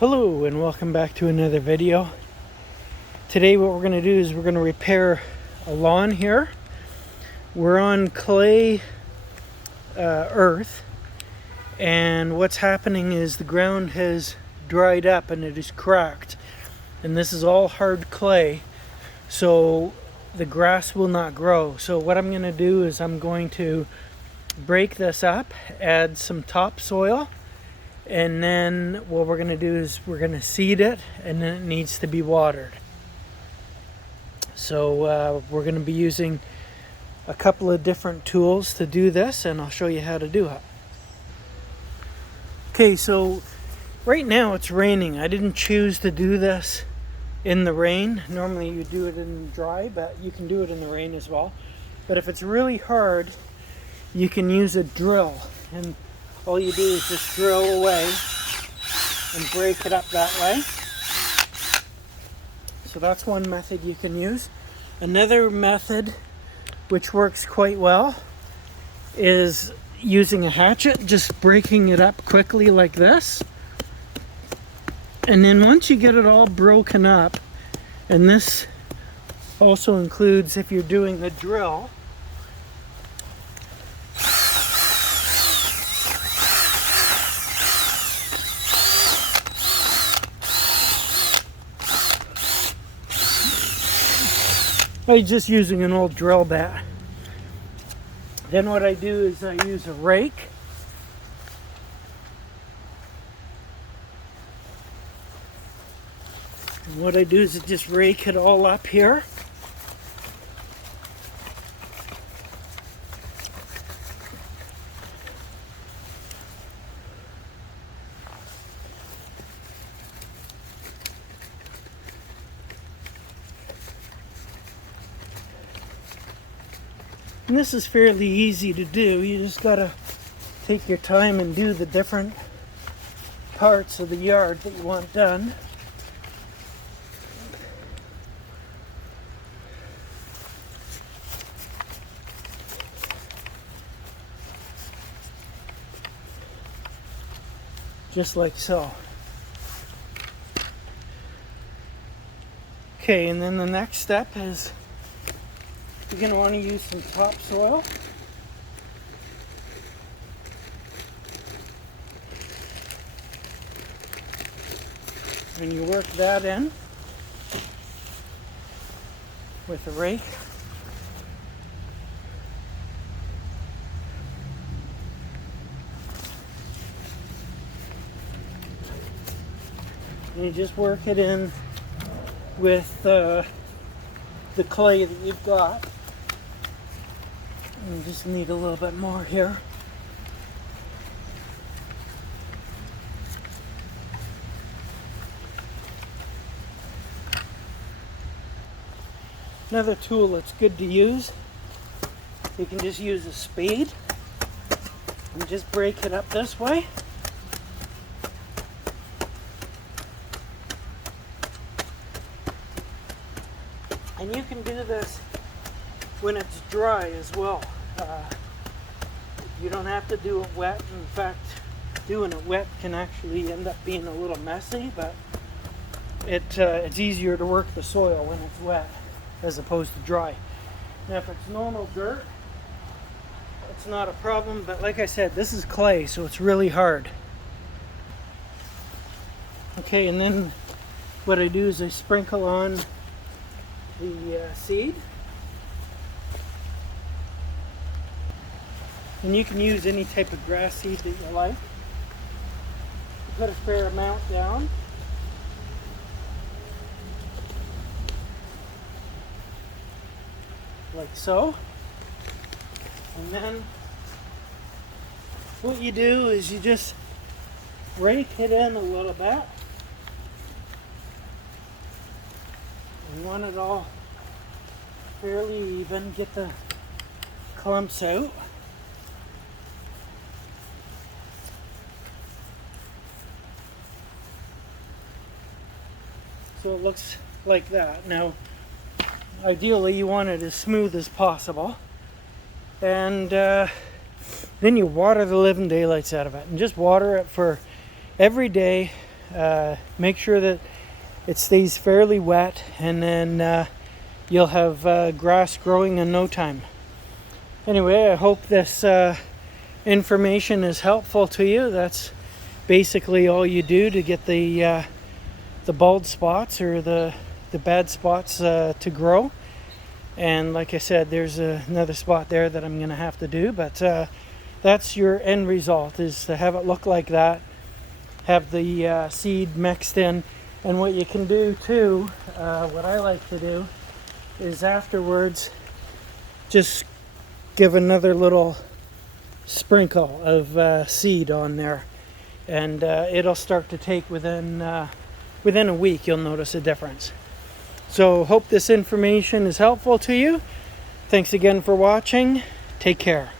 Hello and welcome back to another video. Today what we're going to do is we're going to repair a lawn here. We're on clay earth, and what's happening is the ground has dried up and it is cracked, and this is all hard clay, so the grass will not grow. So what I'm going to do is I'm going to break this up, add some topsoil, and then what we're going to do is we're going to seed it, and then it needs to be watered. So we're going to be using a couple of different tools to do this, and I'll show you how to do it. Okay, so right now it's raining. I didn't choose to do this in the rain. Normally you do it in dry, but you can do it in the rain as well. But if it's really hard, you can use a drill, and all you do is just drill away and break it up that way. So that's one method you can use. Another method which works quite well is using a hatchet, just breaking it up quickly like this. And then once you get it all broken up, and this also includes if you're doing the drill, I'm just using an old drill bit. Then what I do is I use a rake. And what I do is I just rake it all up here. And this is fairly easy to do. You just gotta take your time and do the different parts of the yard that you want done. Just like so. Okay, and then the next step is you're going to want to use some topsoil. And you work that in with a rake. And you just work it in with the clay that you've got. And you just need a little bit more here. Another tool that's good to use, you can just use a spade and just break it up this way. And you can do this when it's dry as well. You don't have to do it wet. In fact, doing it wet can actually end up being a little messy, but it's easier to work the soil when it's wet as opposed to dry. Now if it's normal dirt, it's not a problem, but like I said, this is clay, so it's really hard. Okay, and then what I do is I sprinkle on the seed. And you can use any type of grass seed that you like. Put a fair amount down. Like so. And then what you do is you just rake it in a little bit. You want it all fairly even, get the clumps out. So it looks like that. Now, ideally you want it as smooth as possible. And then you water the living daylights out of it. And just water it for every day Make sure that it stays fairly wet, and then you'll have grass growing in no time. Anyway, I hope this information is helpful to you. That's basically all you do to get the bald spots or the bad spots to grow. And like I said, there's another spot there that I'm going to have to do, but that's your end result, is to have it look like that, have the seed mixed in. And what you can do too, what I like to do, is afterwards just give another little sprinkle of seed on there, and it'll start to take within a week. You'll notice a difference. So hope this information is helpful to you. Thanks again for watching. Take care.